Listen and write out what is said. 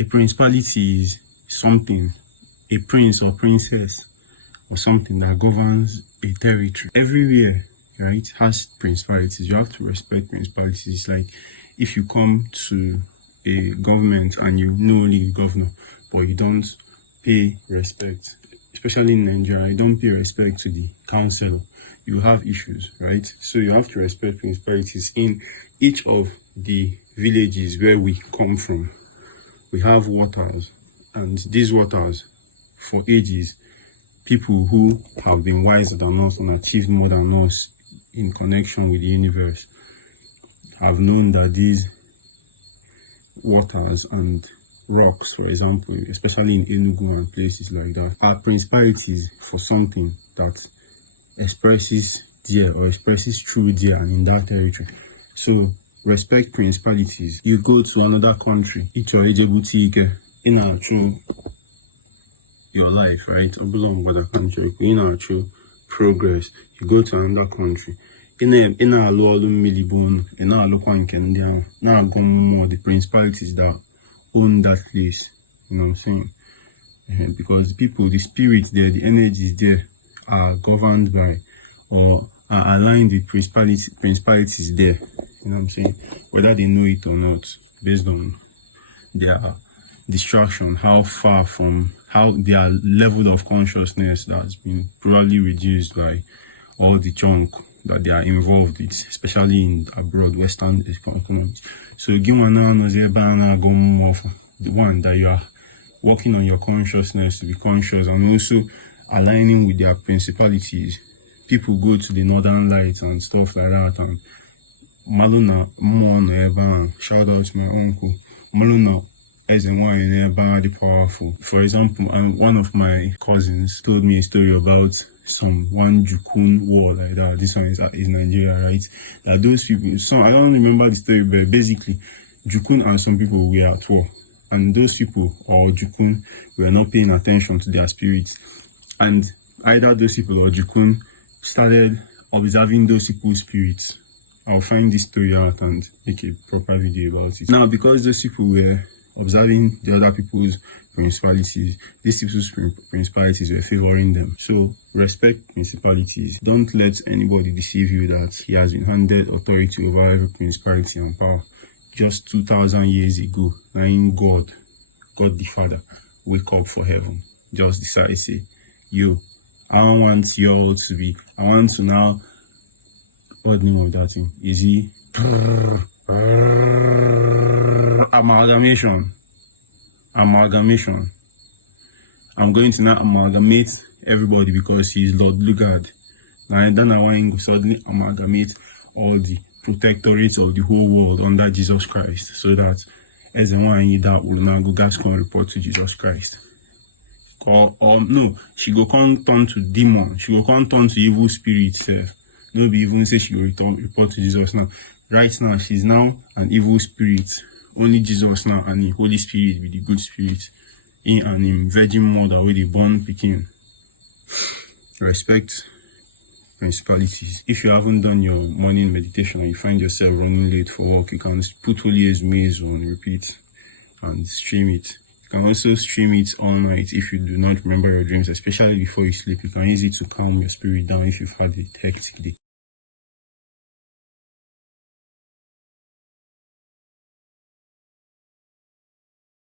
A principality is something, a prince or princess or something that governs a territory. Everywhere, right, has principalities. You have to respect principalities. It's like if you come to a government and you know only the governor, but you don't pay respect, especially in Nigeria, you don't pay respect to the council, you have issues, right? So you have to respect principalities. In each of the villages where we come from, we have waters, and these waters, for ages, people who have been wiser than us and achieved more than us in connection with the universe have known that these waters and rocks, for example, especially in Enugu and places like that, are principalities for something that expresses there or expresses through there and in that territory. So respect principalities. You go to another country, it's already boutique in our true your life, right? Oblong other country, in our true progress. You go to another country. In our law millibone, in our local Kenya, now go more the principalities that own that place. You know what I'm saying? Because the people, the spirits there, the energies there are governed by or are aligned with principalities there. You know what I'm saying? Whether they know it or not, based on their distraction, how far from how their level of consciousness that has been probably reduced by all the junk that they are involved with, especially in abroad Western economies. So the one that you are working on your consciousness to be conscious and also aligning with their principalities. People go to the northern lights and stuff like that, and Maluna Mon shout out to my uncle Maluna as and why the powerful. For example, one of my cousins told me a story about one Jukun war like that. This one is Nigeria, right? That those people, I don't remember the story, but basically Jukun and some people were at war, and those people or Jukun were not paying attention to their spirits, and either those people or Jukun started observing those people's spirits. I'll find this story out and make a proper video about it. Now, because those people were observing the other people's principalities, these people's principalities were favoring them. So respect principalities. Don't let anybody deceive you that he has been handed authority over every principality and power. Just 2,000 years ago, God the Father, wake up for heaven. Just decide, say, yo, I don't want y'all to be, I want to now, what name of that thing? Is he? Amalgamation. I'm going to now amalgamate everybody because he's Lord Lugard. And then I want to suddenly amalgamate all the protectorates of the whole world under Jesus Christ, so that as the one that will now go gas can report to Jesus Christ. Or no, she go come turn to demon, she go come turn to evil spirits. No be even say she will report to Jesus now. Right now, she's now an evil spirit. Only Jesus now and the Holy Spirit with the good spirit in and in virgin mother where they born picking. Respect principalities. If you haven't done your morning meditation and you find yourself running late for work, you can put Holy Maze on repeat and stream it. You can also stream it all night if you do not remember your dreams, especially before you sleep. You can use it to calm your spirit down if you've had a hectic day.